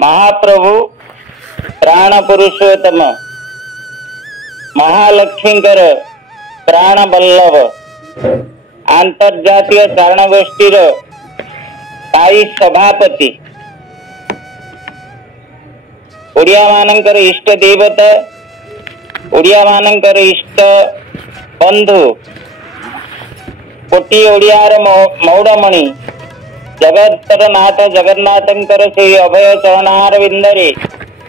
महाप्रभु प्राण पुरुषोत्तम महालक्ष्मीकर प्राण बल्लभ अंतर्जातीय चारण गोष्ठीर स्थायी सभापति ओडिया मानकर इष्ट देवता ओडिया मानकर इष्ट बंधु कोटी ओडियार मौड़मणि जगतर नाथ जगन्नाथंकर से अभय चरणार विंदरे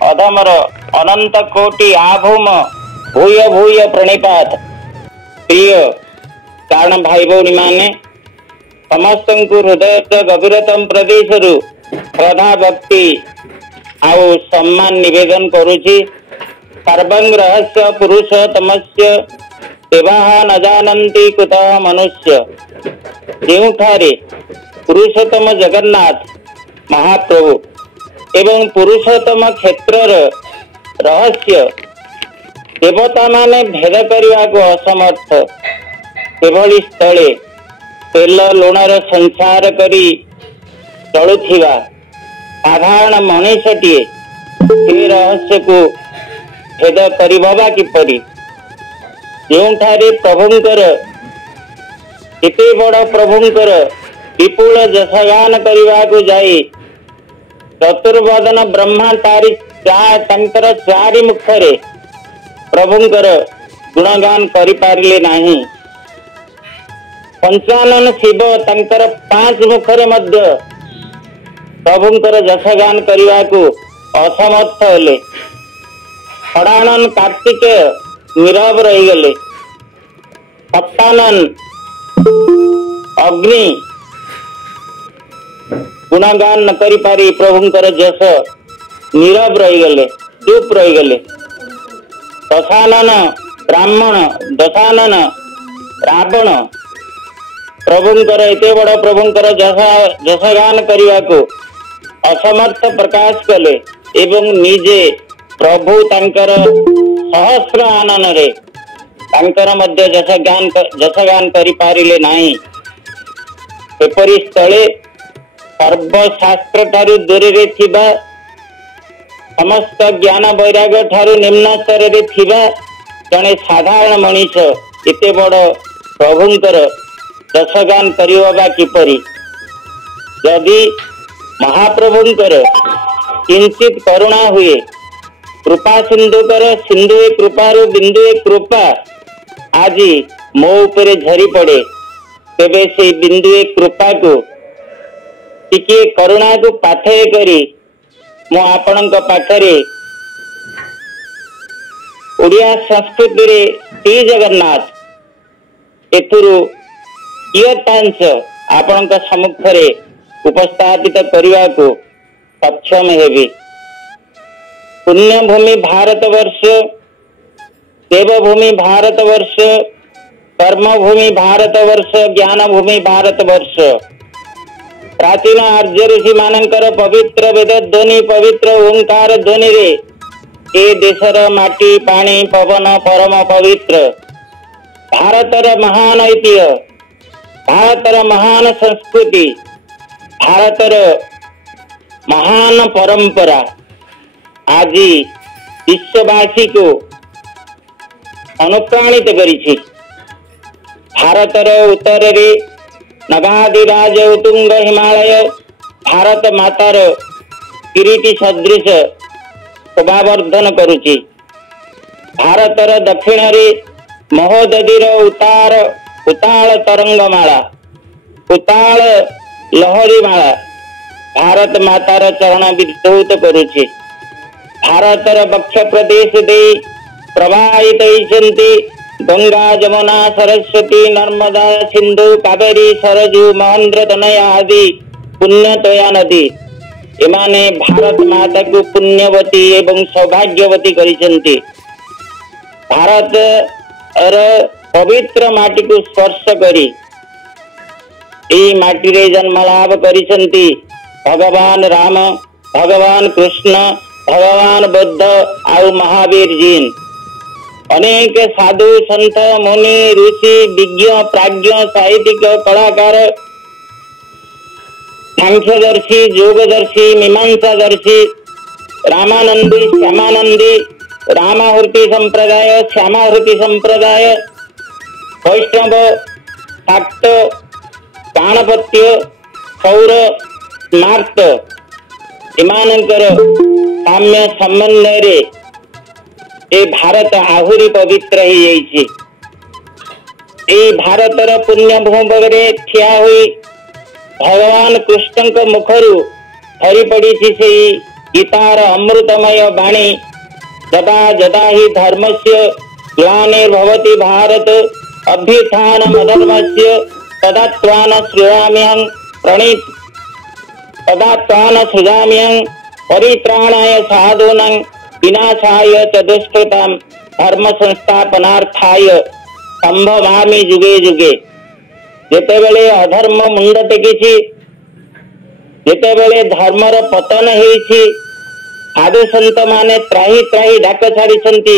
अधमर अनंत कोटि आभूम भूय भूय प्रणिपात। प्रिय कारण भाई भौणी माने समस्त हृदय गभीरतम प्रदेश श्रद्धा भक्ति आउ सम्मान निवेदन करुछि। सर्वं रहस्य पुरुषोत्तमस्य सेवा न जानन्ति कुतः मनुष्य। ଯେଉଁଠାରେ पुरुषोत्तम जगन्नाथ महाप्रभु एवं पुरुषोत्तम क्षेत्रर रहस्य देवता माने भेद करने को असमर्थ एभली स्थले तेल लुणर संसार करी चलुथिबा साधारण मनुष्यटीए से रहस्य को भेद करबा किपरि। ଯେଉଁଠାରେ प्रभुंकर एते बड़ प्रभुंकर विपुल जसगान करने को जाई चतुर्वदन ब्रह्मा तारी तांकर चारि मुखरे प्रभुंकर गुणगान करि पारिले नाही। पंचानन शिव तांकर 5 मुखरे मध्य प्रभुंकर जसगान करने को असमर्थ हेले। खड़ानन कार्तिक नीरव रही गले। सप्तानन अग्नि गुणगान न करि पारी प्रभुंकर जस नीरव रही गले चुप रही गले। दशानन ब्राह्मण दशानन रावण प्रभुंकर एते बड़ प्रभुंकर जसगान करने को असमर्थ प्रकाश कले एवं निजे प्रभु तांकर सहस्र आनन रे तांकर मध्य जसगान करि पारिले नाही। एपरि स्थले सर्वशास्त्र ठारू दूरे रे थिबा समस्त ज्ञान वैराग ठारू निम्न स्तर रे थिबा जने साधारण मनीष एते बड़ प्रभुंकर जसगान करिबा किपरि। यदि महाप्रभुंकर किंचित करुणा हुए कृपा सिंधुकर सिंधु कृपारु बिंदु कृपा आज मो उपरे झरी पड़े तेबे से बिंदु कृपा को टिके करुणा को पाथे करी मु आपणक पाखरे ओडिया संस्कृति रे श्री जगन्नाथ एथुरु कियतांश आपणक सम्मुखरे उपस्थापित करने को सक्षम हेबी। पुण्यभूमि भारतवर्ष देवभूमि भारतवर्ष कर्मभूमि भारतवर्ष ज्ञानभूमि भारतवर्ष प्राचीन आर्य ऋषि मानकर पवित्र वेद ध्वनि पवित्र ओंकार ध्वनि रे ए देशर माटी पानी पवन परम पवित्र। भारतर महान ऐतिह्य भारतर महान संस्कृति भारतर महान परंपरा आज विश्ववासी को अनुप्राणित करिछि। भारतर उत्तर रे नगाधिराज उत्तुंग हिमालय भारत मातार किरीटी सदृश शोभावर्धन करुछि। भारतर दक्षिण रे महोदधीर उताल तरंगमाला उताल लहरी माला भारत मातार चरण विधौत करुछि। भारतर वक्ष प्रदेश दे प्रवाहित होइछन्ति गंगा जमुना सरस्वती नर्मदा सिंधु कावेरी सरजू महेंद्र तनया आदि पुण्यतया नदी एमाने भारत माता को पुण्यवती एवं सौभाग्यवती करिसेंति। भारत और पवित्र माटी को स्पर्श करी एई माटी रे जन्म लाभ करिसेंति भगवान राम भगवान कृष्ण भगवान बुद्ध आउ महावीर जी। अनेक साधु संत मुनि ऋषि विज्ञ प्राज्ञ साहित्यिक कलाकार सांख्यदर्शी योगदर्शी मीमांसादर्शी रामानंदी, श्यामानंदी, रामाहृति संप्रदाय, श्यामाहृति संप्रदाय, वैष्णव, शाक्त, गाणपत्य, सौर, स्मार्त एमानकर साम्य संबंध रे ए भारत आहुरी पवित्र ही जाइछि। ए भारतर पुण्य भूमि ठिया हुई भगवान कृष्ण मुखरु हरि पड़ी से गीतार अमृतमय वाणी जदा जदा ही धर्मस्य ग्लानिर्भवति भारत अभ्युत्थानमधर्मस्य तदात्वान सृजाम्यहं सृजाम्यहं परित्राणाय साधूनां विनाशाय च दुष्कृतां धर्म संस्थापनार्थाय संभवामि जुगे जुगे। जेतेबेले अधर्म मुंड टेकिछि, जेतेबेले धर्मर पतन हेछि, साधु संत माने त्राही त्राही डाक छाड़िछन्ति,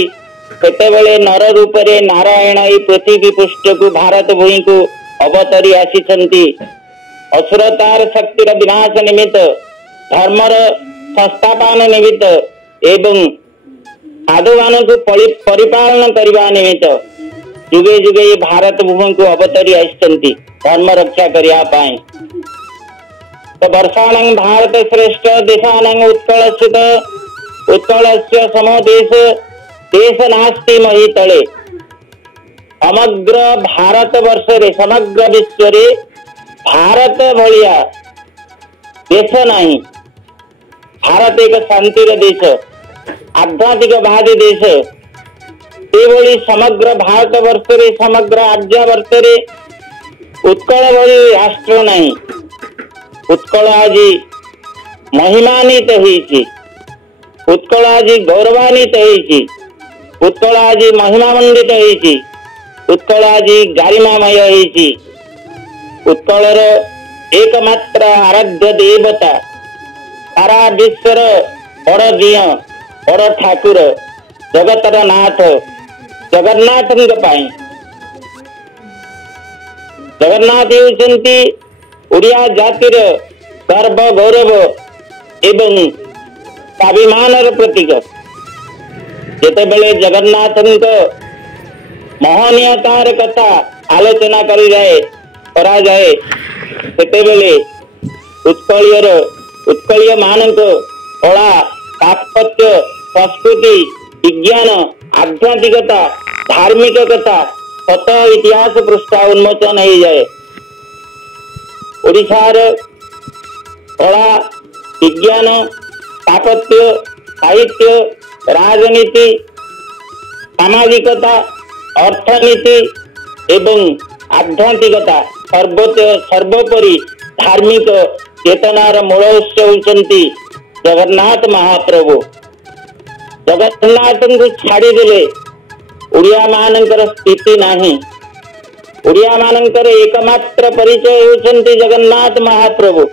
सेतेबेले नर रूपरे नारायण ई पृथ्वी पृष्ठ को भारत भूमि को अवतरी आसीछन्ति। असुरतार शक्तिर विनाश निमित्त, धर्मर संस्थापन निमित्त एवं साधु मान को परिपालन करने निमित्त जुगे जुगे ये भारत भूमि को अवतरी आइछन्ति धर्म रक्षा करिया पाए। तो वर्षाणं भारत श्रेष्ठ देशानां उत्कलस्थित उत्कलस्य समो देश नास्ति मही तले। समग्र भारत वर्ष रे समग्र विश्व रे भारत भलिया देश नहीं। भारत एक शांतिर देश, आध्यात्मिकवादी देश। सेभली समग्र भारत वर्ष रे समग्र आर्यावर्त रे उत्कल भली राष्ट्र नहीं। उत्कल आज महिमान्वित होइछि, उत्कल आज गौरवान्वित होइछि, उत्कल आज महिमामंडित होइछि, उत्कल आज गारिमामय होइछि। उत्कलर एकमात्र आराध्य देवता सारा विश्वर बड़ दिय बड़ ठाकुर जगतर नाथ जगन्नाथ जगन्नाथ होउछन्ति ओडिया जातिर गर्व गौरव एवं स्वाभिमानर प्रतीक। जेतेबेले जगन्नाथଙ୍କ महनीयतार कथा आलोचना करा जाए सेतेबेले उत्कलीय मानक कला स्थापत्य संस्कृति विज्ञान आध्यात्मिकता धार्मिक कथा सत इतिहास पृष्ठ उन्मोचन हो जाए। ओडिशार कला विज्ञान स्थापत्य साहित्य राजनीति सामाजिकता अर्थनीति एवं आध्यात्मिकता सर्वोपरि धार्मिक चेतनार मूल उत्स होउछन्ति जगन्नाथ महाप्रभु। जगन्नाथ को छाड़ीदेले ओडिया मानकर स्थिति नहीं। ओडिया मानकर एकमात्र परिचय होउछन्ति जगन्नाथ महाप्रभु।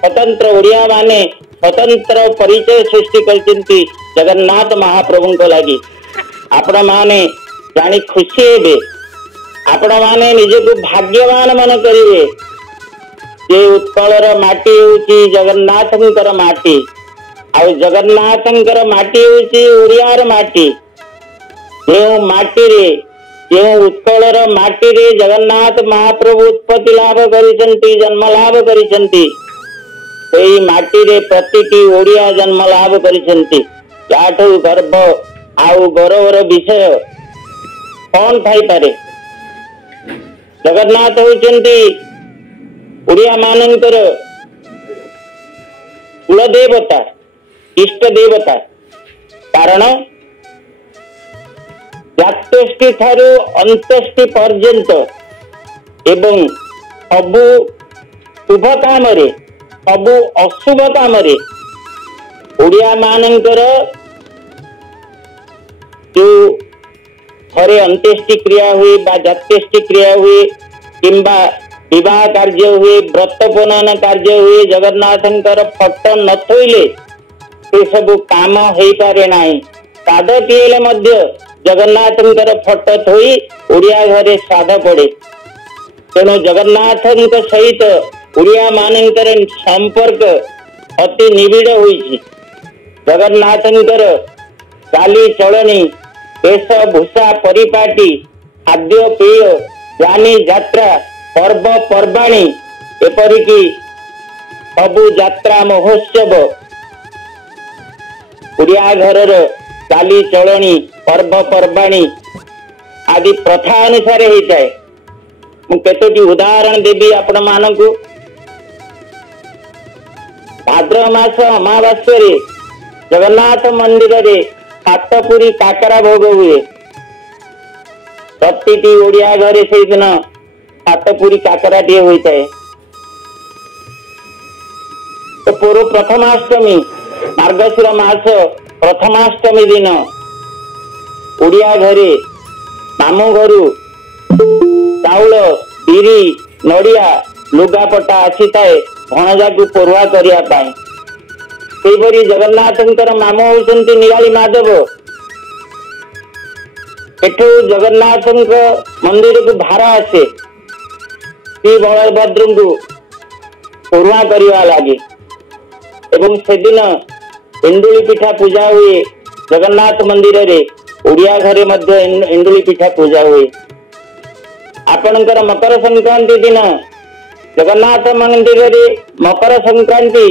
स्वतंत्र ओडिया माने स्वतंत्र परिचय सृष्टि करछन्ति जगन्नाथ महाप्रभु को लगी। आपण माने जानी खुशी हेबे, आपण माने निजको भाग्यवान मन करिवे जे उत्कलर माटी होउची जगन्नाथंकर माटी। आउ जगन्नाथंकर माटी होउची ओडियार माटी। जो माटी रे जो उत्कलर माटी रे जगन्नाथ महाप्रभु उत्पत्ति लाभ करिसंती जन्म लाभ करिसंती सेई माटी रे प्रतिटी ओडिया जन्म लाभ करिसंती। याठू गर्भ आउ गौरवर विषय कौन थाई पारे। जगन्नाथ होउचंती ओडिया मानंकर कुल देवता इष्ट देवता। कारण जात्यष्टि ठारू अंत्यष्टि पर्यंत एवं सबु शुभ काम सबु अशुभ काम ओडिया मानंकर जो घरे अंत्येष्टि क्रिया हुए बा जात्येष्टि क्रिया हुए किंबा विवाह कार्य हुए व्रत पुनन कार्य हुए जगन्नाथंकर फटो न थोइले से सब काम हो पारे नाही। साध किएले मध्य जगन्नाथंकर फटो थोई ओडिया घरे साध पड़े। तेणु जगन्नाथंक सहित ओडिया मानंकर संपर्क अति निबिड़ होइछि। जगन्नाथंकर चाली चलनी वेशभूषा परिपाटी खाद्य पेय जानी यात्रा पर्व पर्वाणी एपरिकी सबु यात्रा महोत्सव ओडिया घरर चाली चलनी पर्व पर्वाणी आदि प्रथा अनुसार होता है। मु केतोटी उदाहरण देवी आपण मानकु। भाद्र मास अमावास्या जगन्नाथ मंदिर रे सातपुरी काकरा भोग हुए। प्रति ओडिया घरे से दिन सातपुरी काकरा टे होता है। तो पूर्व प्रथमाष्टमी मार्गशीर मास प्रथमाष्टमी दिन ओडिया घरे मामू घरू चाउल बिरी नड़िया लुगापटा आसी थाए भणजा को परुआ करने। सेपरी जगन्नाथंकर मामू होउछन्ति निराली माधव। एठू जगन्नाथ मंदिर को भार आसे श्री बलभद्र को परुआ करने लगे। एवं से दिन एंडुली पिठा पूजा हुए। जगन्नाथ मंदिर रे ओडिया घरे मध्य एंडुली पिठा पूजा हुए। आपणकर मकर संक्रांति दिन जगन्नाथ मंदिर रे मकर संक्रांति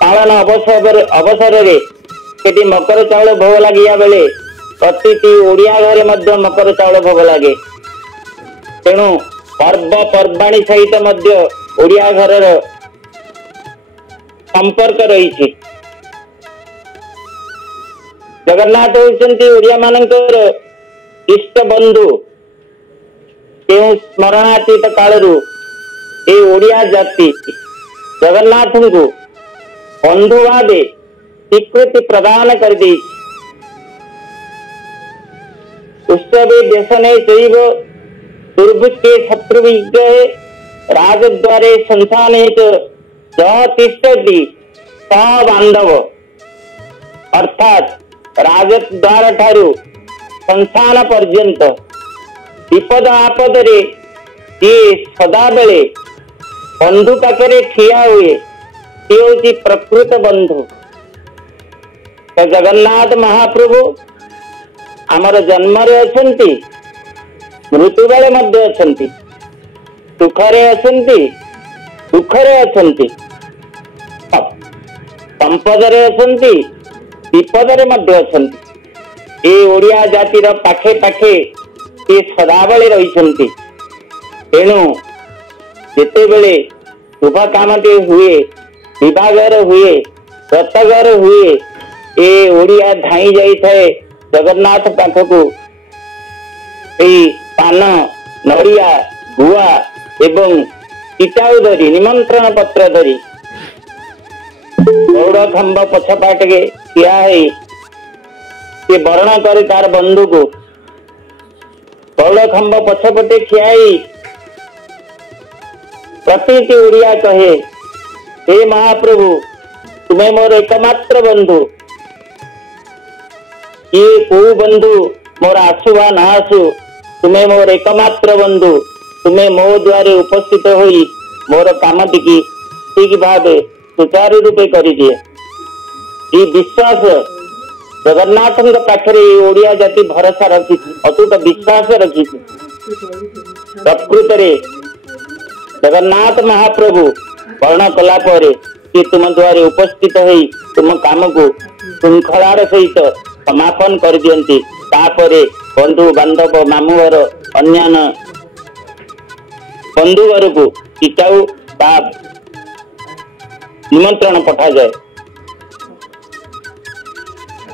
पालन अवसर रे सेठी मकर चाउल भोग लगिया बेले प्रति ओडिया घरे मध्य मकर चाउल भोग लगे। तेणु पर्व पर्वाणी सहित मध्य ओडिया घरर संपर्क रही। जगन्नाथ होउछन्ति ओडिया मानकर इष्ट बंधु। केउ स्मरणातीत कालरू ए ओडिया जाति जगन्नाथ को बंधु भावे स्वीकृति प्रदान कर दी। उत्सवे व्यसने चैव दुर्भिक्षे शत्रुविग्रहे राजद्वारे संस्थाने च जः तिष्ठति सः बांधव। अर्थात राजद्वार ठारू संस्थान पर्यंत विपद आपद रे जी सदा बेले बंधु पाखे ठिया हुए सी प्रकृत बंधु। तो जगन्नाथ महाप्रभु आमर जन्म रे अछंती मृत्यु बेले मध्य अछंती सुखरे अछंती दुखरे अछंती संपद रे अछंती विपद रे मध्य अछंती। ए ओडिया जातिर पाखे पाखे ये सदाबले रही। तेणु जिते बेले शुभ कामटे हुए विवाहर हुए व्रतघर हुए ए ओडिया धाई जाई थाए जगन्नाथ पाखकू पान नड़िया गुआ एवं चिटाऊ धरी निमंत्रण पत्र धरी गौड़ खंब पछपाटे ठिया है वर्ण करे तार बंधु को गौड़ खंब पछपटे ठियाई प्रति ओडिया कहे हे महाप्रभु तुम्हें मोर एकमात्र बंधु। ये को बंधु मोर आसु वा ना आसु तुम्हें मोर एकमात्र बंधु। तुम्हें मो द्वारे उपस्थित होई मोर कामटी की ठीक भावे सुचारू रूपे कर दिए। ये विश्वास जगन्नाथ पाखे ओडिया जाति भरोसा रखी अतुट विश्वास रखी। प्रकृत रे जगन्नाथ महाप्रभु वर्ण कला परे कि तुम द्वारे उपस्थित होई तुम काम को श्रृंखलार सहित समापन कर दियंती। तापरे बंधु बांधव मामू घर अन्यान्य बंधु घर को चिटाऊ बा निमंत्रण पठा जाए।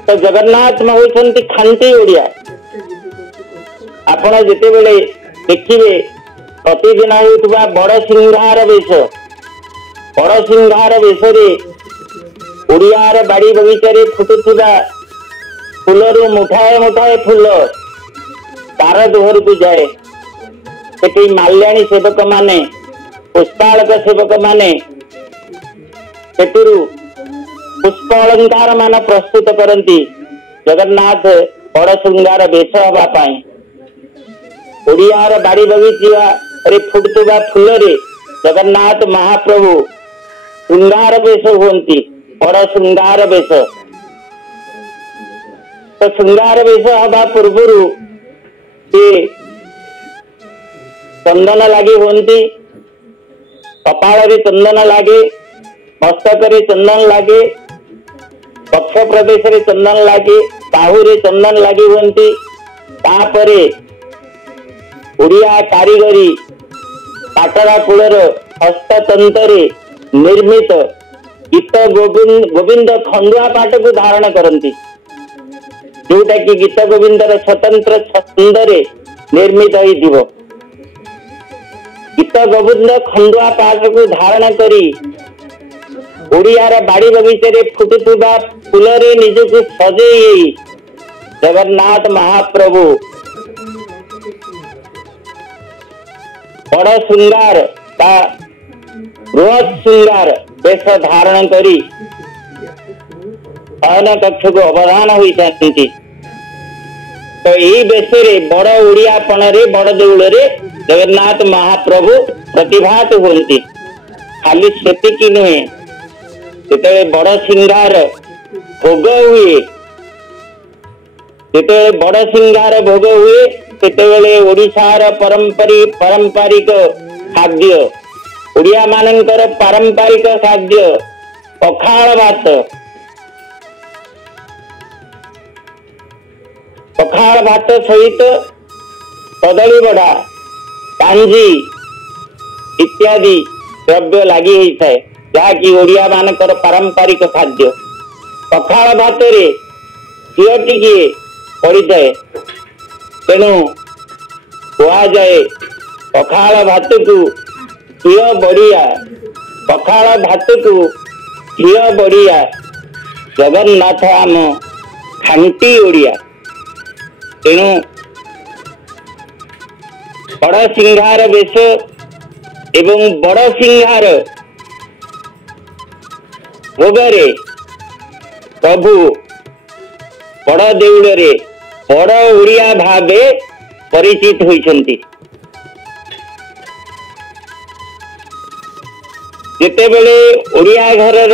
तो जगन्नाथ होउछन्ति खांटी ओडिया। आपण जेते बेले देखिबे प्रतिदिन होउतबा बड़ सिंहार वेश बड़ सिंहार वेश रे ओडियार बाड़ी बगीचा रे फुटुथिबा फूलरू मुठाए मुठाए फूल तार दुहर को जाए। सेठी माल्याणी सेवक माने पुष्पालक सेवक माने सेठुरु पुष्प अलंकार मान प्रस्तुत करती जगन्नाथ बड़ श्रृंगार वेश हवा पाई। ओडियार बाड़ी बगीचा रे फुटुवा फूल रे जगन्नाथ महाप्रभु श्रृंगार वेश हुंती बड़ श्रृंगार बेश। तो श्रृंगार बेश हवा पूर्वर ये चंदन लगी हमें, कपाल चंदन लगे, मस्तक चंदन लगे, पक्ष प्रदेश रे चंदन लगे, बाहुरे चंदन लगी हमें। तापरे उड़िया कारीगरी पाटरा कूलर हस्ततंत्र निर्मित गीत गोविंद खंडुआ पाठ को धारण करती, जोटा कि गीत गोविंदर स्वतंत्र छंद निर्मित हो। गीत गोविंद खंडुआ पाठ को धारण करी ओडियार बाड़ी बगीचे फुटुवा फूल निजक सजे जगन्नाथ महाप्रभु बड़ श्रृंगार बृहत श्रृंगार वेश धारण करी शयन कक्ष को अवधान होता। तो यही बेश बड़ ओडियापण बड़ देउल जगन्नाथ महाप्रभु प्रतिभात होती। खाली सेतिकी नुहे, जिते बड़ श्रृंगार भोग हुए, जिते बड़ श्रृंगार भोग हुए सेतेबेले ओडिशार पारंपरिक खाद्य, ओडिया मानकर पारंपरिक खाद्य पखाल भात, पखाल भात सहित कदली बड़ा कांजी इत्यादि द्रव्य लगी होता है, जहाँकि ओडिया मानकर पारंपरिक खाद्य। पखाल भात रे घी टिके पड़ी जाए, तेणु कहुए पखाल भात को घी बढ़िया, पखाल भात को घी बढ़िया, जगन्नाथ आम खांटी ओडिया। तेणु बड़ सिंहार बेश एवं बड़ सिंहार भोगरे प्रभु बड़ देउल रे बड़ ओडिया भावे परिचित होइछंती। जेतेबेले ओडिया घरर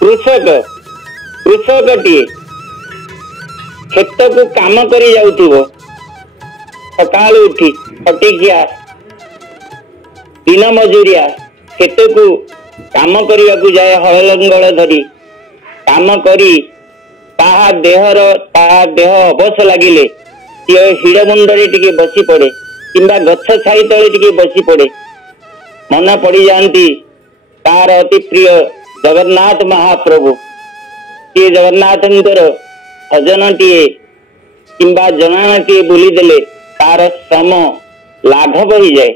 कृषकटी खेत को काम करी जाउथिबो, सकाल उठी खटिकिया दिन मजूरिया खेत को काम करने को जाए, हल लंगल धरी काम करी देह अवश लगिले सी हिड़ मुंडे टिके बसी पड़े किंबा गछ छाई तले टिके बसी पड़े, मन पड़ जाती तार अति प्रिय जगन्नाथ महाप्रभु। सी जगन्नाथ भजन टीए किंबा जनाना टीए बुली देले तार श्रम लाघव हो जाए,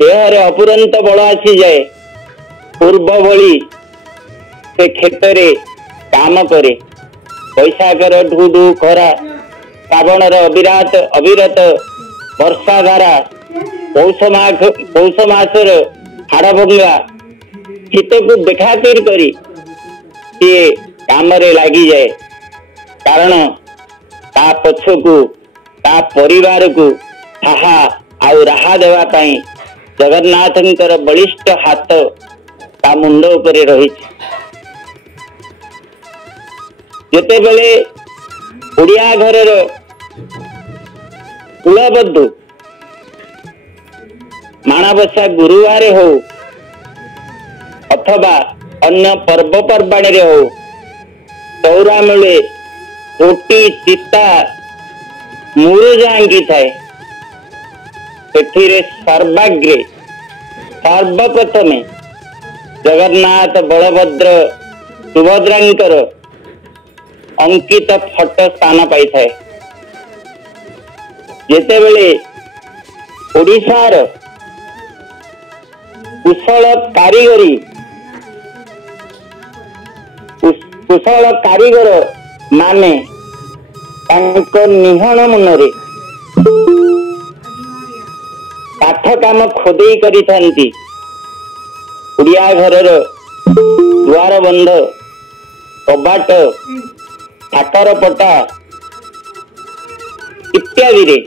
देहरे अपुरंत बल आसी जाए। पूर्व भली से क्षेत्र काम करे, बैशाखर ढू ढू खरा, श्रावणर अविरत वर्षा धारा, पौष मासर हाड़ भंगा शीत को बेखातिर करी सी काम लगी जाए। कारण ता पछकू ता परिवार को हाहा आउ राहा देवाई जगन्नाथंकर बलिष्ठ हाथ ता मुंड उपरे रही। जेतेबेले ओडिया घरर कुलबद्धु माणबसा गुरुवार हो अथवा अन्य पर्वपर्वाणी हो चौरा मिले रोटी चिता मुरुजा आंकी थाए, सर्वाग्रे सर्वप्रथमे जगन्नाथ बलभद्र सुभद्रांकर अंकित फट स्थान पाई थाए। जेतेबेले ओडिशार कुशल कारीगर माने निहण मुनरे काठ काम खोदे करी थांती। उड़िया घरर द्वार बंध कबाट ठाकर पटा इत्यादि रे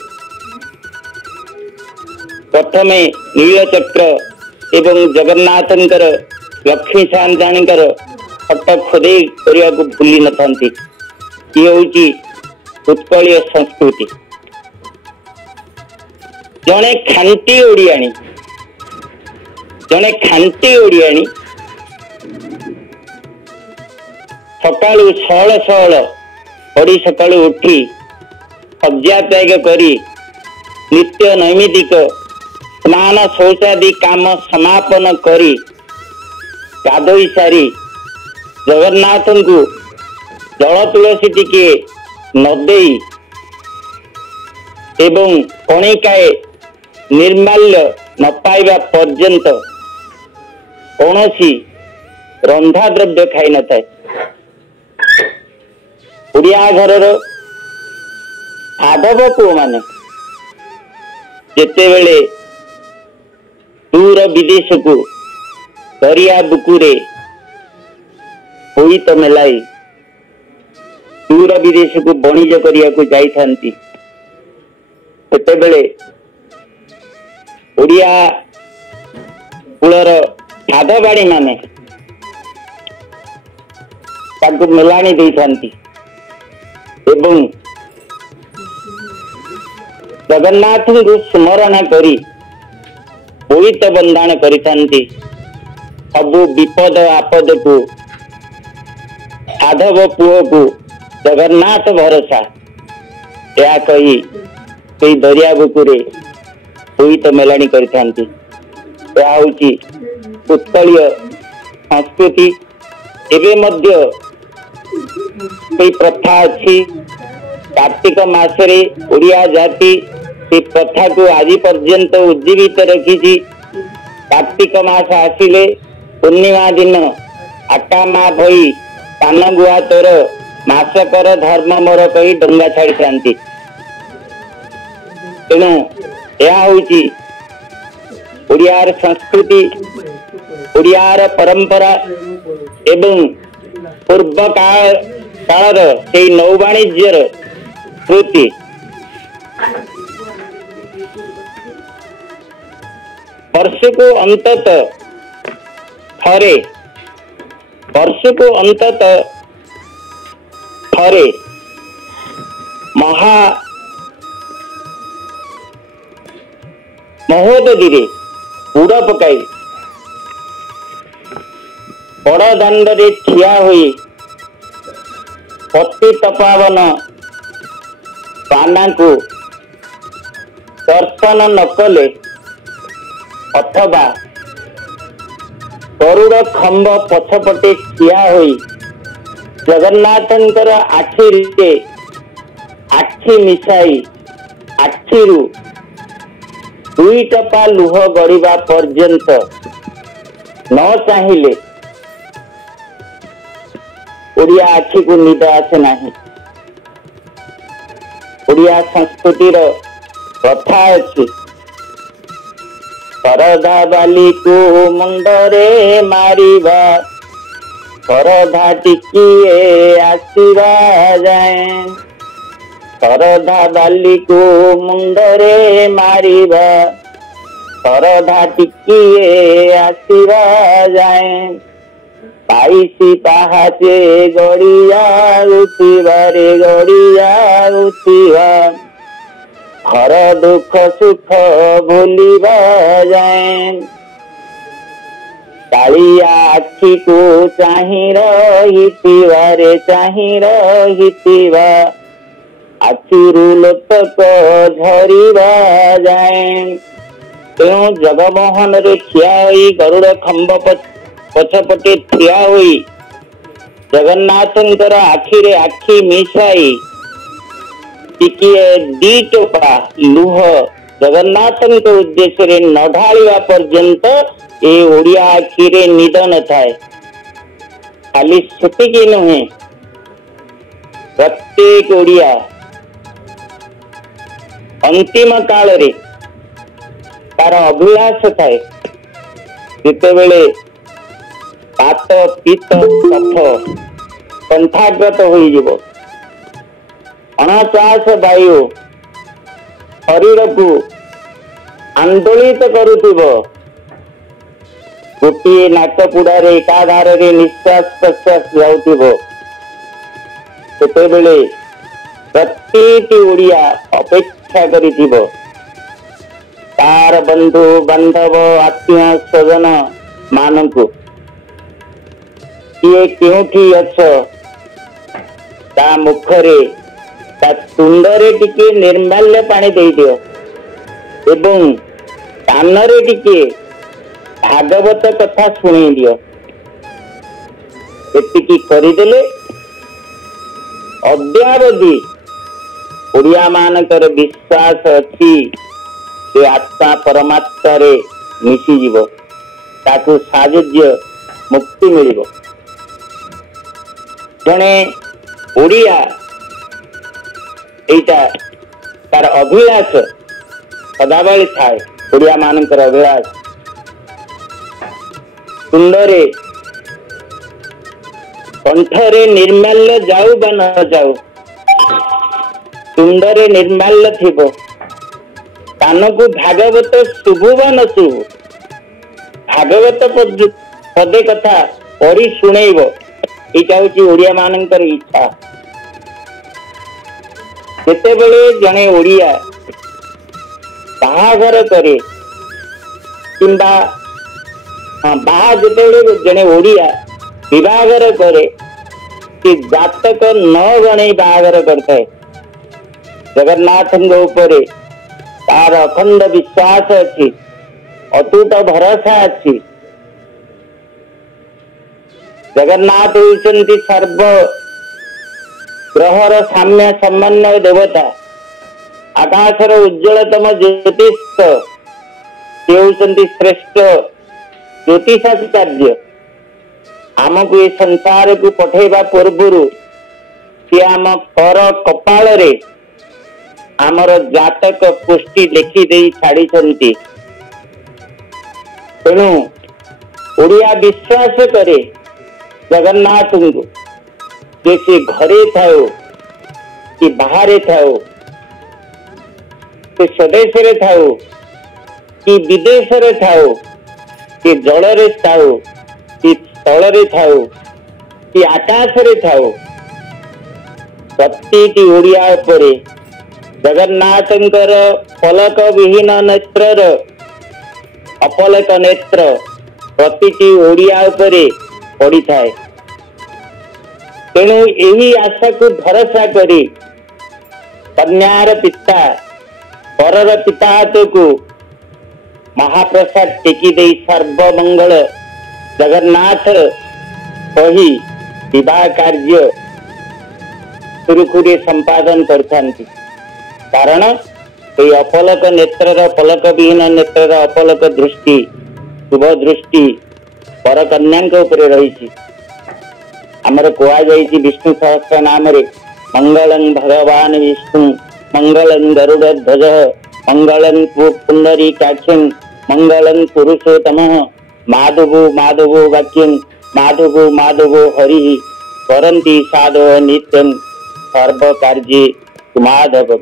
प्रथमे नीलचक्र एवं जगन्नाथंकर लक्ष्मी सान्ताणीकर खट खोदे करने को भूली न था। ये हूँ उत्कलीय संस्कृति। जड़े खांटी ओडियाणी सकालू सहल सहल पड़ी सकालू उठी सज्जा त्याग करी नित्य नैमितिक स्नान शौचादि काम समापन करी गाधोई सारी जगन्नाथ को जल तुलसी टिके नदेई एवं कणिकाए निर्माल्य न पाइबा पर्यंत कौनसी रंधा द्रव्य खाई न था। ओडिया घरर साधव पुओ माने जेते बेले दूर विदेश को दरिया बुकुरे होई तो मेलाई दूर विदेश को बणिज करिया को जाई थांती सेते बेले ओडिया कूलर साधवाणी माने ताको मेलाणी दे थांती एवं जगन्नाथ को स्मरण करी बोईत बंधाण करी थांती। सबु विपद आपद को साधव पुओ को जगन्नाथ भरोसा या कही से दरिया बुकुरे बोईत मेलाणी करी थांती। यह हूँ उत्कलीय संस्कृति। एवं मध्य प्रथा अच्छी कार्तिक मासरे ओडिया जाति से प्रथा को आज पर्यंत उज्जीवित रखी। कार्तिक मास आसिले पूर्णिमा दिन आटा मा भई पान गुआ तोर मासकर धर्म मोर कही डंगा छाड़ी थांती। तेणु यह हूँ ओडियार संस्कृति ओडियार परंपरा एवं पूर्व काल से नौवाणिज्यर स्मृति। वर्ष को अंतत थरे महोदधि रे बुड़ पकाई बड़ दाण्डे ठिया हुई पतित पावन पाना को दर्शन न कले अथवा गरुड़ खंब पछपटे ठिया हुई जगन्नाथंकर आखि मिसाई आखिरु दुई टपा लुह गड़िबा पर्यंत न चाहिए ओडिया आखि को निद आसे नहीं। ओडिया संस्कृतिर प्रथा अच्छी शरधा बाली को मुंडरे मारिबा शरधा टिकिए आसीबा जाए शरधा बाली को मुंडरे मारिबा शरधा टिकिए आसीबा जाए पाइसी पाहाचे गड़िया उठिबा हर दुख सुख भूलिबा जाए कालिया आखि को चाही रहिथिबा आखिरु लोतक झरिबा जाए। तेणु जगमोहन रे ठिया होई गरुड़ खंब पछपटे ठिया हुई जगन्नाथंकर आखिरे आखि मिसाई टिकिए दी टोपा लुह जगन्नाथंक उद्देश्य रे न ढालिबा पर्यंत ए ओडिया आखिरे निद न थाए। खाली सेतिकी नुहे प्रत्येक ओडिया अंतिम काल रे तार अभिलाष थाए जेतेबेले पात पीत कफ कंठाग्रत हो अणचाश वायु शरीर को आंदोलित करुथिबो गोटे नाकपुड़े एकाधार निश्वास प्रश्वास जाऊथिबो सेतेबेले प्रत्येक ओडिया अपेक्षा करिथिबो तार बंधु बांधव आत्मीय स्वजन मानकु किए केउठी अछ ता मुखरे ता तुंडरे टिके निर्माल्य पानी दे दियो एवं कानरे टिके भागवत कथा शुणी दियो। एतिकी करिदेले अद्यावधि ओडिया मानकर विश्वास अच्छी से आत्मा परमात्मा रे मिसी जीवो ताकू साजुज्य मुक्ति मिलिबो। जने ओडिया एटा तार अभिलाष सदाबली थाए ओडिया मानकर अभिलाष सुंदरे कंठरे निर्माल्य जाऊ बा न जाऊ सुंदरे निर्माल्य थिबो कानकु भागवत शुभु बा न शुभु भागवत पदे कथा पढ़ी शुणेब यहाँ हूँ ओडिया मानकर इच्छा। केतेबेले जने ओडिया बाहाघर करे किंबा बाहा जेतेबेले जने ओडिया विवाहर करे कि जातक न गणे बाहाघर करता जगन्नाथ उपरे तार अखंड विश्वास अच्छी अतूट भरोसा अच्छी। जगन्नाथ होउचंती सर्व ग्रहर साम्य समन्वय देवता आकाशर उज्ज्वलतम ज्योतिष से होउचंती श्रेष्ठ ज्योतिषाचार्य आमको ये संसार को पठेबा पूर्व सी आम कर कपाल रे आमर जातक पुष्टि लिखि दे छाड़ी तेणु ओडिया विश्वास करे जगन्नाथ को से घरे थाओ कि बाहर थाओ कि स्वदेश रे थाओ कि विदेश रे थाओ कि जल रे थाओ कि स्थल रे थाओ कि आकाश रे थाओ प्रत्येक ओडिया उपरे जगन्नाथंकर पलक विहीन नेत्र अपलक नेत्र प्रतिटी ओडिया उपरे पड़ी थाए। तेणु यही आशा को भरोसा करी कन्यार पिता परर पिता हाथ को महाप्रसाद टेकी दे सर्वमंगल जगन्नाथ कही विवाह कार्य सुरुखुरी संपादन करथांती। कारण ये अपलक नेत्र पलक विहीन नेत्र अपलक दृष्टि शुभ दृष्टि पर कन्या रही आमर कह विष्णु सहस्र नाम रे मंगलं भगवान विष्णु मंगलं गरुड़ ध्वज मंगलं पुंडरीकाक्षं मंगलं पुरुषोत्तम माधवो माधवो वाक्यं माधवो माधवो हरि करन्ति साधव नित्यं सर्व कार्ये सुमाधव।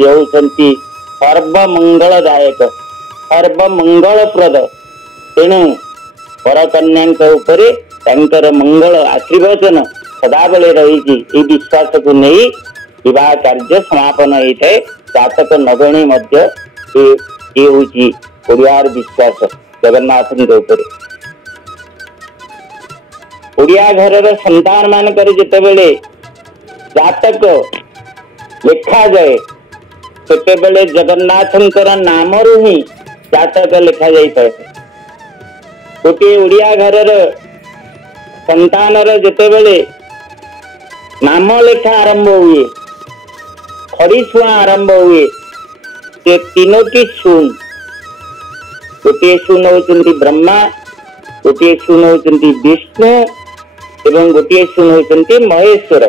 ये होती सर्वमंगलदायक सर्वमंगलप्रद। तेणु पर कन्या उपरे तंकर मंगल आशीर्वचन सदाबले रही विश्वास को नहीं विवाह कार्य समापन होता है। जातक नगणी ओडिया विश्वास जगन्नाथ उपरे। ओडिया घर संतान मानकर जितेबेले जातक लिखा जाए सेतेबेले जगन्नाथंकर नाम ही जातक लिखा जाए। गोटे ओडिया घर संतान जितेबेले नाम लेखा आरंभ हुए खड़ी छुआ आरंभ हुए से तीनोटी सुन गोटे सुन होती ब्रह्मा गोटे सुन होती विष्णु एवं गोटे सुन होती महेश्वर।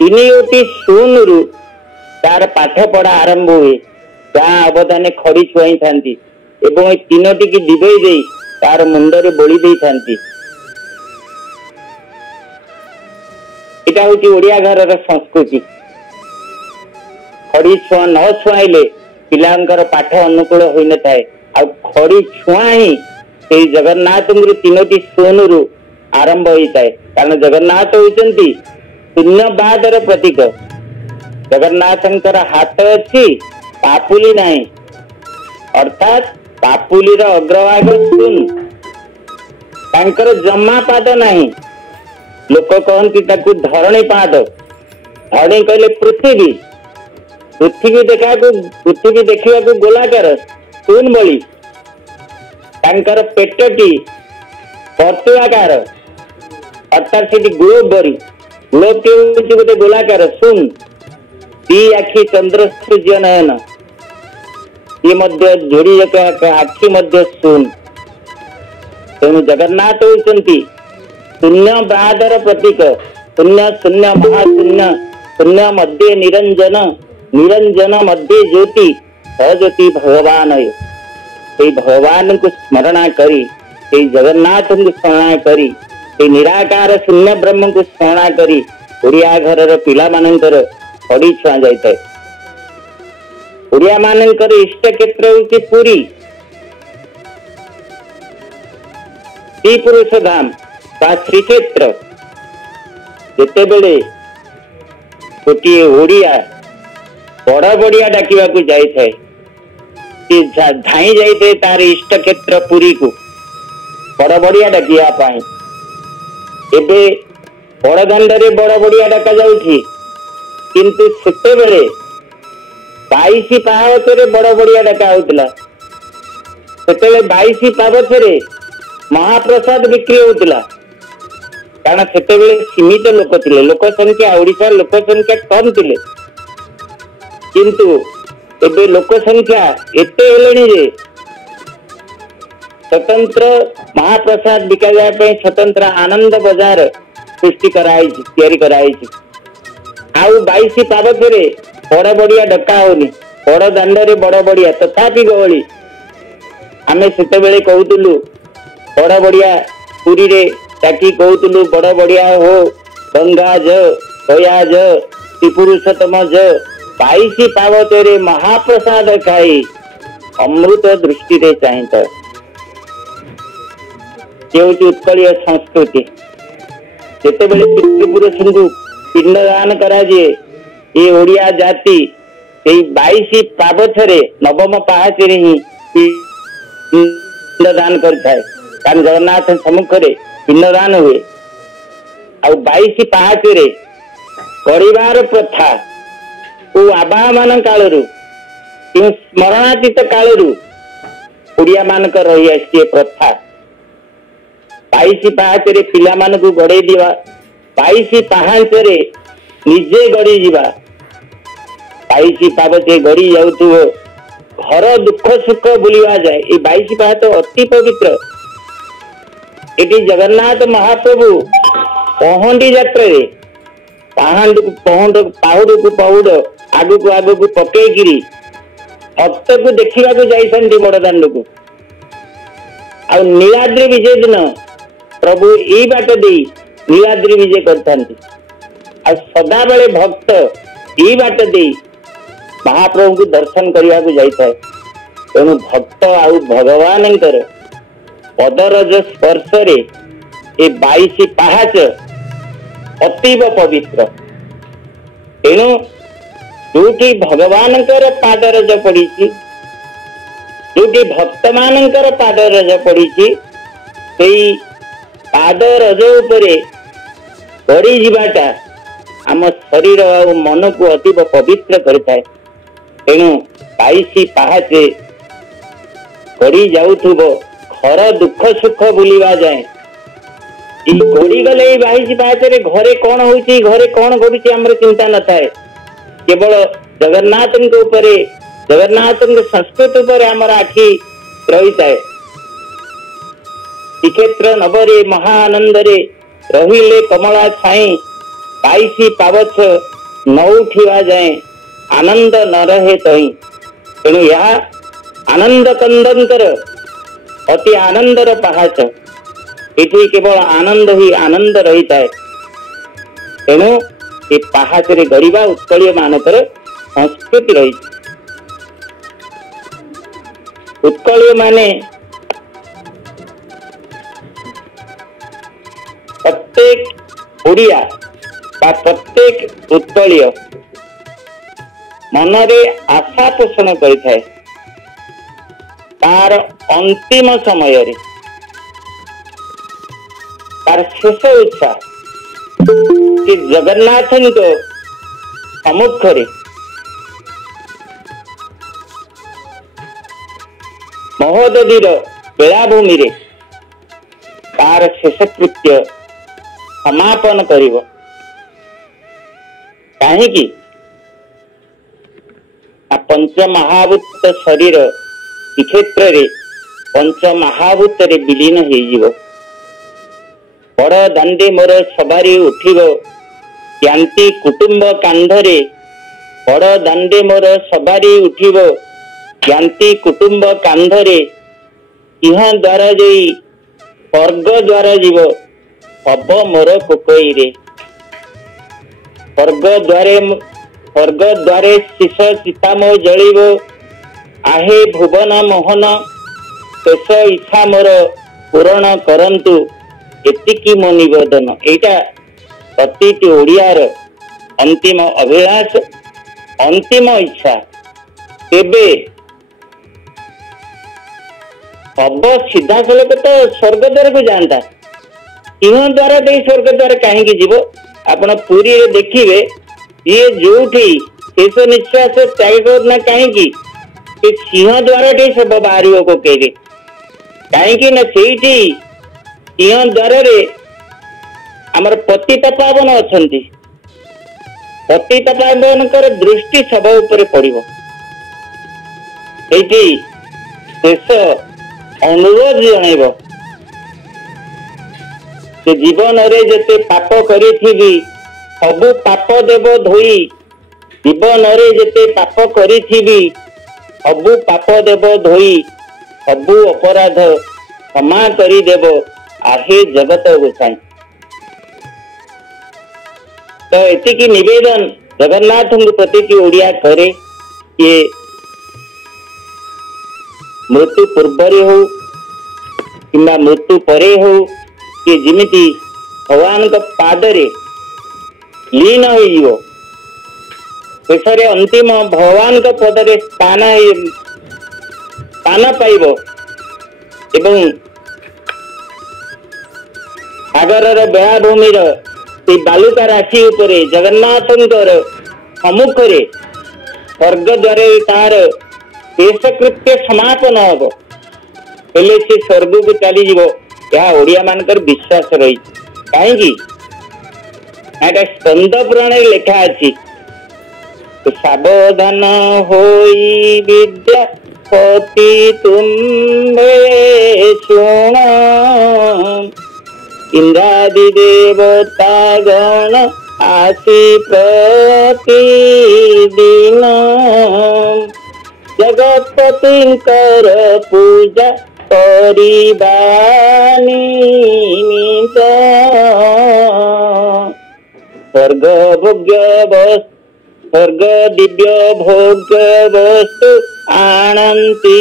तीनोटी सुन रु तार पाठ पढ़ा आरंभ हुए जहाँ अवदान खड़ी छुआई था एवं तीनोटी की दिबई दे तार मुंडरे बोली दे थांती। इटा होची ओडिया घर संस्कृति। खड़ी छुआ न छुआइले पिलांकर पाठ अनुकूल होई न थाए खड़ी छुआ ही से जगन्नाथ तीनोटी सोनू आरंभ होता है। कारण जगन्नाथ होती शून्यवादर प्रतीक। जगन्नाथंकर हाथ अच्छी पापुली नहीं, अर्थात पापुलीर अग्रभाग शून, तांकर जमा पाद नहीं। लोक कहती ताकू धरणी पाद। धरणी कहले पृथ्वी, पृथ्वी देखा गोलाकार शून बड़ी। तांकर पेटटी वर्तुलाकार, अर्थात से ग्लोब बरी। ग्लोब गोटे गोलाकार शून। दी आखि चंद्र सूर्य नयन, ये मध्य जोड़ी आखि मध्य शून। तेणु जगन्नाथ होती शून्यवादर प्रतीक। शून्य शून्य महाशून्य, शून्य मध्य निरंजन, निरंजन मध्य ज्योति, सज्योति भगवान। भगवान को स्मरणा करी, जगन्नाथ को स्मरणा करी, निराकार शून्य ब्रह्म को स्मरणा करी ओडिया घर पिला मानकर खड़ी छुआ जाए। ओडिया मानकर इष्ट क्षेत्र होती पुरी, श्री पुरुष धाम बा श्रीक्षेत्र। जिते बेले गोटे ओडिया बड़ बड़िया डाकिबा को जाए, धाई जाए तार इष्ट क्षेत्र पुरी को बड़ बड़िया डाकिया। एबे बड़ दांडे बड़ बड़िया डाका जाउछि, किंतु सेते बेले 22 पाहचरे बड़ बड़िया डाका होता। सेते 22 पाहचरे महाप्रसाद बिक्री होता। कारण सेते बेले सीमित लोक थिले, लोक संख्या ओडिशा लोक संख्या कम थिले, किंतु एबे लोक संख्या एते हेलेनी जे स्वतंत्र महाप्रसाद बिका जाए पे स्वतंत्र आनंद बाजार सृष्टि कराई, तैयारी कराई। आउ 22 पावचरे बड़ बड़िया डका होनी, बड़ दांडे बड़ बड़िया तथापि गहली। आमे सेते बेले कहूतलु बड़ बड़िया पुरी रे डाकी कहूतलु बड़ बड़िया हो गंगाज दयाज त्रिपुरुषोत्तम ज 22 पावचरे महाप्रसाद खाई अमृत दृष्टि रे चाहित। उत्कलीय संस्कृति जिते बड़े पितृपुरुष को पिंडदान करा ये ओडिया जाति 22 पावचरे नवम पाहाचरे ही पिंडदान करथाय। कारण जगन्नाथ सम्मुख रे पिंडदान हुए। आ 22 पाहाचरे परिवार प्रथा को आबा मान कालरू स्मरणातीत कालरू ओडिया मानक रही आसी प्रथा। 22 पाहाचरे पिला मान को गड़े दिवा, 22 पाहाचरे निजे गड़ी जीवा। 22 पाहाचे गड़ी जाउथुवो घर दुख सुख बुलिवा जाए। ये 22 पाहाच अति पवित्र। एटी जगन्नाथ महाप्रभु पहंडी यात्रा रे पहुड़ को पहुड़ आगु को आगु को पकईगिरी भक्त को देखा जाइछन्ति बड़दाण्ड को। आ नीलाद्री विजय दिन प्रभु यही बाट दे नीलाद्री विजय करथांती। आ सदा बेले भक्त यही बाट दे महाप्रभु को दर्शन करने को जाइए। तेणु भक्त आउ भगवान पदरज स्पर्श रे ए 22 पाहाच अतीव पवित्र। तेणु जोटी भगवान पादरज पड़ी, जोटी भक्त मानकर पादरज पड़ी, पादरज उपरे गड़ी जीवाटा आम शरीर और मन को अतीव पवित्र करता। तेणु 22 पाहाचे गड़ी जाउथुबो घर दुख सुख बुलिवा जाए। गड़ी गले 22 पाहाचरे घरे कौन होची, घरे कौन घटुची आमर चिंता न थाए। केवल जगन्नाथ उपरे जगन्नाथ संस्कृत उपरे आमर आखि रही थाए। श्रीक्षेत्र नगरे महाआनंद रे रहिले कमला छाई 22 पावच न उठिवा जाए आनंद न रहे तही। तेणु यह आनंद कंदंकर अति आनंदर पहाच। एठी केवल आनंद ही आनंद रही थाए। तेणु ये पहाच रे गरीबा उत्कलीय मानकर संस्कृति रही। उत्कलीय माने प्रत्येक ओडिया बा प्रत्येक उत्कलीय मनरे आशा पोषण करिଥାଏ तार अंतिम समय रे तार शेष इच्छा कि जगन्नाथ सम्मुखरे महोदधीर बेलाभूमि रे तार शेष कृत्य समापन करिव। काहेकि पंच महाभूत शरीर क्षेत्र रे पंच महाभूत रे विलीन हो बड़ दांडे मोर सवारी उठिब ज्ञाति कुटुंब कांधरे बड़ दांडे मोर सवारी उठिब ज्ञाति कुटुंब कांधरे इह द्वारा जई स्वर्ग द्वारा जीव हब मोर कोकई रे स्वर्ग द्वारे शिष चितामो जलिब आहे भुवन मोहन शेष इच्छा मोर पूरण करंतु एतिकी मो निवेदन। एटा प्रति ओडियार अंतिम अभिलाष अंतिम इच्छा। तेबे सब सीधा सड़क तो स्वर्ग द्वार को जानता इह द्वारा दे स्वर्ग द्वार कहीं जीव आपण पुरी रे देखिबे ये जोठी शेष निश्वास त्याग करना कहीं सिंह द्वारा टे सब बाहर को कहे कहीं ना से सिंह द्वार आमर पतित पावन अच्छा पतित पावन दृष्टि सब उपर पड़ो शेष अनुरोध जनइब से जीवन रे जते पाप करी सबु पाप देव धोई जीवन रे जते पाप करी सबु पाप देव धोई सबु अपराध क्षमा करी देव आहे जगत गोसाई। तो एतिकी निवेदन जगन्नाथ प्रति ओडिया करे ये मृत्यु पूर्व हो कि मृत्यु परे हो कि जिमिति भगवान पादरे लीन हो शेषे अंतिम भगवान पदरे स्थान पाइब एवं सागर बेलाभूमि बालुका राशि उपरे जगन्नाथ सम्मुख स्वर्ग द्वारे तार शेषकृत्य समापन हम हेले से स्वर्ग को चलीज यह ओडिया मानकर विश्वास रही कहीं स्कंद पुराण लिखा अच्छी सावधान होई विद्या पति तुम्बे सुण इंद्रादि देवता गण आसी प्रतिदिन जगतपतिंकर पूजा करिबानी स्वर्ग भोग्य स्वर्ग दिव्य भोग्य वस्तु आनंती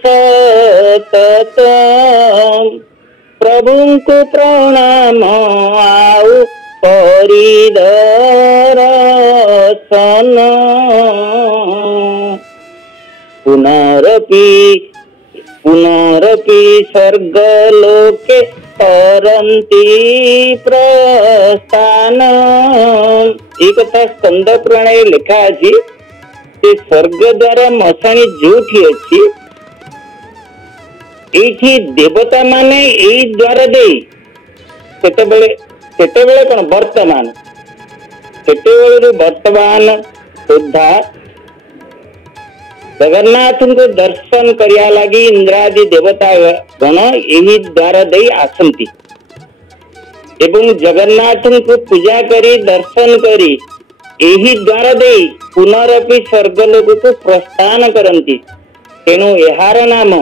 सतत प्रभु को प्रणाम आउ परिदर्शन पुनरपि स्वर्ग लोके करन्ति प्रस्थान। ये कथा स्कंद पुराण लिखा अछि स्वर्ग द्वारा मशाणी जोठी अच्छी एठी देवता माने एई द्वार दे सेतेबेले कौन वर्तमान सेतेबेले वर्तमान सुधा जगन्नाथ को दर्शन करिया लगी इंद्रादि देवता गण यही द्वार दे आसंती एवं जगन्नाथ को पूजा करी दर्शन करी यही द्वार दे पुनरपि स्वर्गलोक को प्रस्थान करती। तेणु यार नाम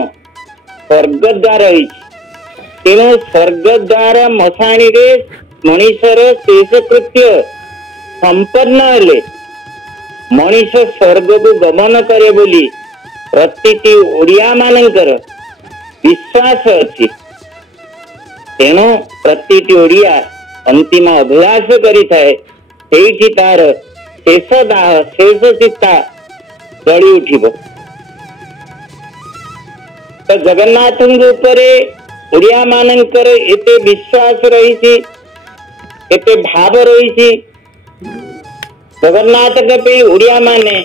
स्वर्ग द्वार तेणु स्वर्ग द्वार मशाणी रे मनीषर शेषकृत्य संपन्न हेले मनीष स्वर्ग को गमन करे बोली प्रतिटी ओडिया मानकर विश्वास अच्छी तेणु प्रतिटी ओडिया अंतिम अभिलाष करिथाए तार शेष दाह शेष चिता जली उठिब। तो जगन्नाथ ओडिया मानकर एते विश्वास रही एते भाव रही जगन्नाथ के ओडिया माने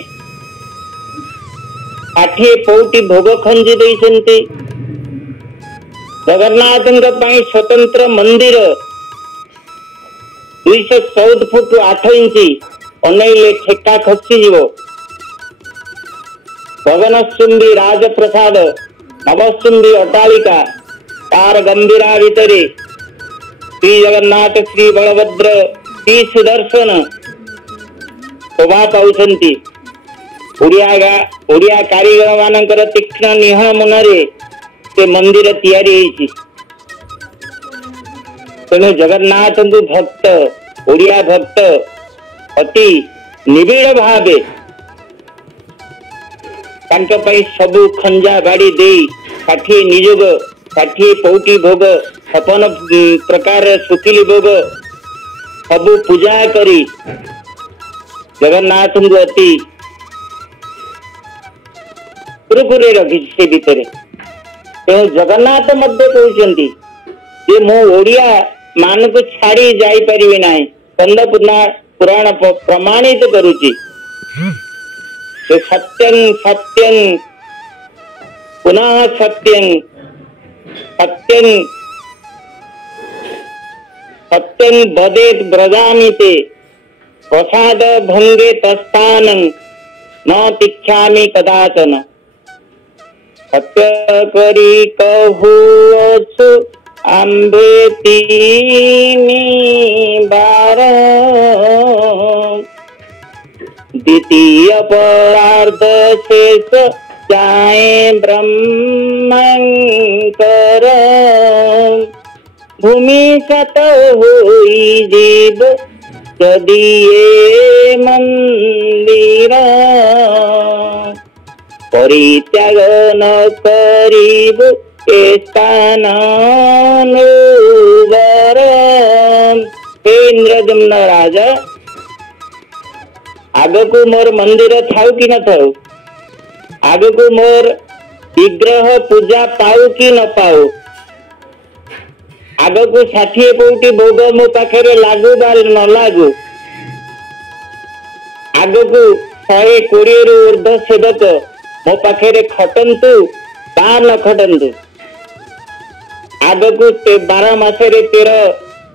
60 पौटी भोग खंजी देइछन्ति। जगन्नाथ स्वतंत्र मंदिर 214 फुट 8 इंची अनैले ठेका खसीज। गगनचुंबी राजप्रसाद नवचुंबी अट्टालिका तार गंभीरा भितरे श्री जगन्नाथ श्री बलभद्र श्री सुदर्शन शोभा पाउछन्ति। ओडिया कारीगर मानकर तीक्ष्ण निह मनरे से मंदिर तैयारी होइछि। तेणु जगन्नाथ भक्त ओडिया भक्त अति निबिड़ भावे सबु खंजा बाड़ी दे 60 नियोग 60 पौटी भोग 56 प्रकार सुखिली भोग सबु पूजा करी जगन्नाथ अति पुरपुरे रखी से भितर। तेणु जगन्नाथ मध्य कहते जे मो ओडिया मान को छाड़ी जाई परिबे नाही कंद पुराण प्रमाणित करुची। सत्यं सत्यं पुनः सत्यं सत्यं सत्यं वदेत ब्रजामि ते प्रसाद भंगे तस्थानं न तिच्छामि कदाचन। सत्य करी कहू अछु आंबे तीनी बार द्वितीय परार्ध शेष जाए ब्रह्मंकर भूमि सत होई जीव यदि ये मंदिर परित्याग न करीब स्थान हे इंद्रदम्न राजा आग को मोर मंदिर थाउ कि न थाउ आग को मोर विग्रह पूजा पाऊ कि न पाऊ आग को 60 पौटी भोग मो पाखे लागू बा न लागू आग को 120 रु ऊर्ध्व सेवक मो पाखे खटंतु ता न खटंतु आग को 12 मासरे 13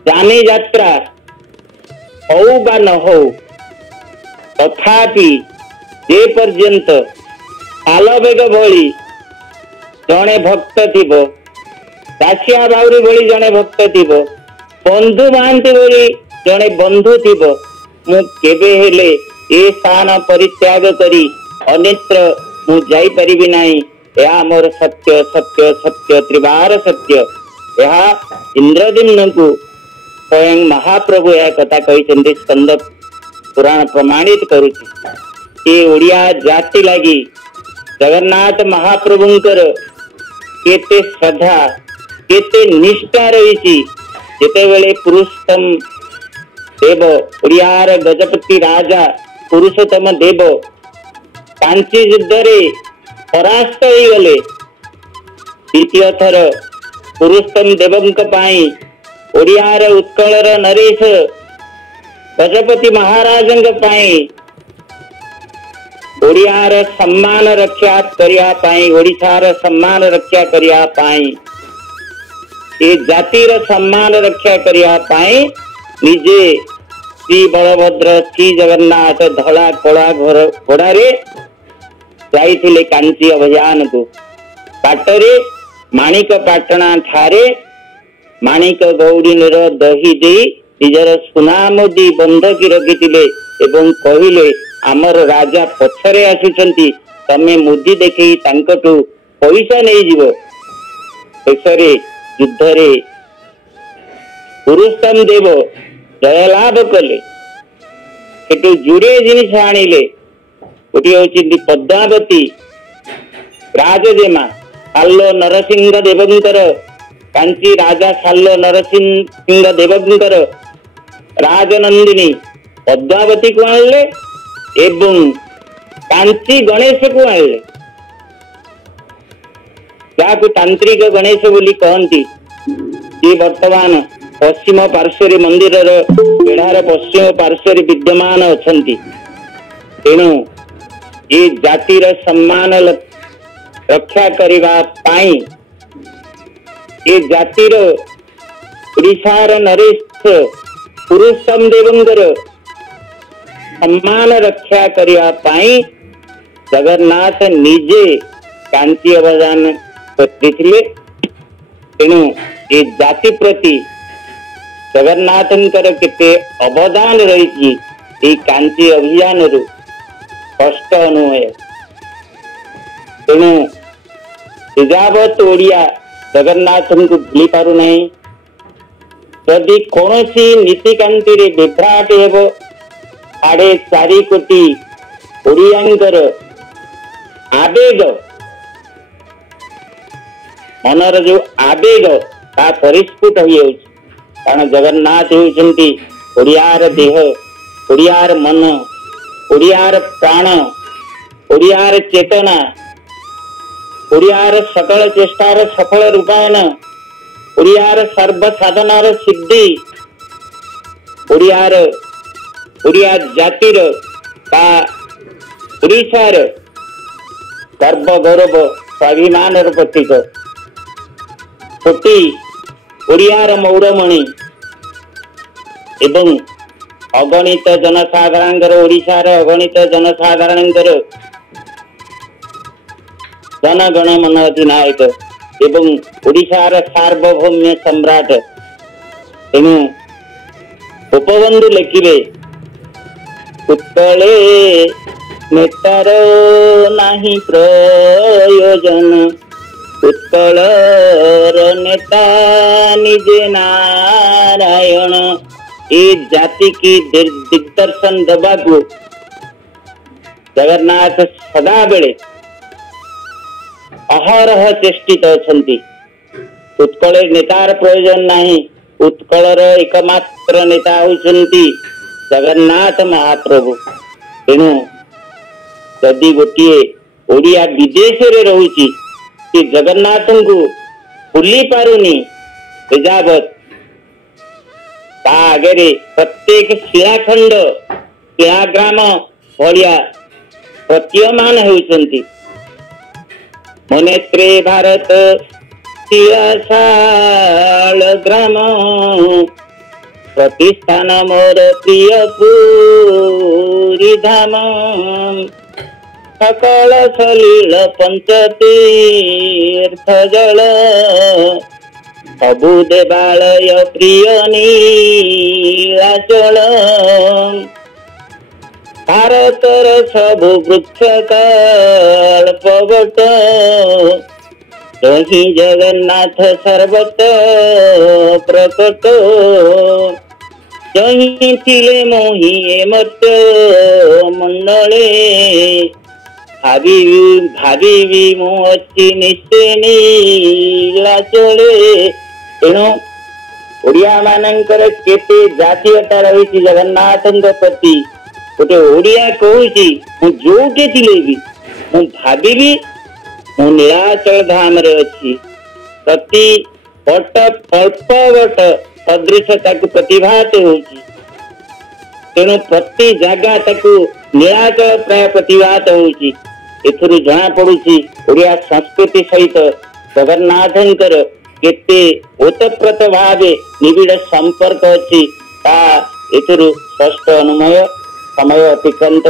जानी यात्रा हो बा न हो तथापि जे पर्यंत आलवेग भली जड़े भक्त थिबो दासिया बाउरी भली जड़े भक्त थिबो बंधु महांती भली जड़े बंधु थिबो मु केबे हेले ए स्थान परित्याग करी अन्यत्र मु जाई परिबि नाही। यह मोर सत्य सत्य सत्य त्रिवार सत्य यह इंद्रदिम्न को स्वयं महाप्रभु यह कथा कही स्कंद पुराण प्रमाणित करुछि। ये ओडिया जाति लगी जगन्नाथ महाप्रभुंकर केते श्रद्धा केते निष्ठा रही जेतेबेले पुरुषोत्तम देव ओडियार गजपति राजा पुरुषोत्तम देव कांची युद्ध रे परास्त हो गले द्वितीय थर पुरुषोत्तम देवंक पाई ओडियार उत्कलर नरेश गजपति महाराजंक पाई ओडियार सम्मान रक्षा करिया पाई ओडिशार सम्मान रक्षा करिया पाई ए जातिर सम्मान रक्षा करिया पाई निजे श्री बलभद्र श्री जगन्नाथ धला कला घोड़ा रे जाइथिले कांची अभियान को बाटरे माणिक पाटणा ठारे माणिक गौड़ीर दही दे निजर सुनामोदी बंधकी रखिथिले एवं कहिले आमर राजा पछरे आसुचंती तमे मुदी देखि तांकटू पैसा नहीं जीवो। शेषरे युद्धरे पुरुषोत्तम देव जयलाभ कले सेठू जुड़े जिनिस आनिले गोटे होची पद्मावती राजजेमा साल्लो नरसिंह देवंकर कांची राजा साल्लो नरसिंह देवंकर राजनंदिनी पद्मावती को आनले एवं कांची गणेश को आनले जाकु तांत्रिक गणेश बोली कहती। ये वर्तमान पश्चिम पार्श्व मंदिर बेढ़ार पश्चिम पार्श्व विद्यमान अछंती। तेणु ये जातिर सम्मान रक्षा करने पाई ये जातिर ओडिशार नरेश पुरुषोत्तम देवंकर सम्मान रक्षा करने पाई जगन्नाथ निजे कांची अवदान करते। तेणु ये जाति प्रति जगन्नाथंकर केते अवदान रही कांची अभियान रु स्पष्ट अनुय। तेणु एजावत ओडिया जगन्नाथ को भूली पारु नहीं। यदि कौन नीतिकांति विभ्राट हेब 4.5 कोटी ओडियांकर आवेग मनर जो आवेग ता परिस्फुट हो कारण जगन्नाथ होती ओडियार देह ओडियार मन ओडियार प्राण ओडियार चेतना ओडियार सकल चेष्टार सफल रूपायन ओडियार सर्व साधनार सिद्धि ओडियार ओडिया जातिर ता ओडिशार गर्व गौरव स्वाभिमान प्रतीक छोटी ओडियार मौरमणि एवं अगणित जनसाधारण ओडिशार अगणित जनसाधारण जनगण मन अधिनायक एवं ओडिशार सार्वभौम्य सम्राट। तेणु उपबंधु लेखिले उत्कले नेतार नाही प्रयोजन उत्कलर नेता निजे नारायण। ये जाति की दिग्दर्शन दबाकू जगन्नाथ सदा बेले अहरह चेष्टित अछंती। उत्कल नेतार प्रयोजन नहीं उत्कलर एकमात्र नेता होचंती जगन्नाथ महाप्रभु। तेणु यदि गोटे ओडिया विदेश रे रहुची कि जगन्नाथ को भूली पारुनी एजावत ता आगे प्रत्येक शिलाखंड शिलाग्राम भलिया प्रतीयमान होचंती। मनेत्रे भारत शिलाशाल ग्राम प्रतिष्ठान मोर प्रिय पुरी धाम सकल सलील पंचतीर्थ जल सबु देवालय प्रिय नीलाचल भारतर सबु वृक्ष कल्पवट जहि जगन्नाथ सर्वत्र प्रकट जहि थिले मोहि मत मंडले भावी मु अच्छी निश्चय नीलाचले। तेणु ओडिया मानकर केते जातीयता रही जगन्नाथ प्रति गोटे ओडिया कहूची जोटे थिले भी मु भावी मु नीलाचल धाम रे अच्छी प्रति वट अल्प वट सदृशता प्रतिभात होची। तेणु प्रति जगह ताकू नीलाचल प्राय प्रतिभात होची। एथुरु जना पड़ुची ओडिया संस्कृति सहित जगन्नाथंकर केते ओतप्रोत भावे निबिड़ संपर्क अच्छी ता एथुरु स्पष्ट अनुमय समय अतिक्रांत।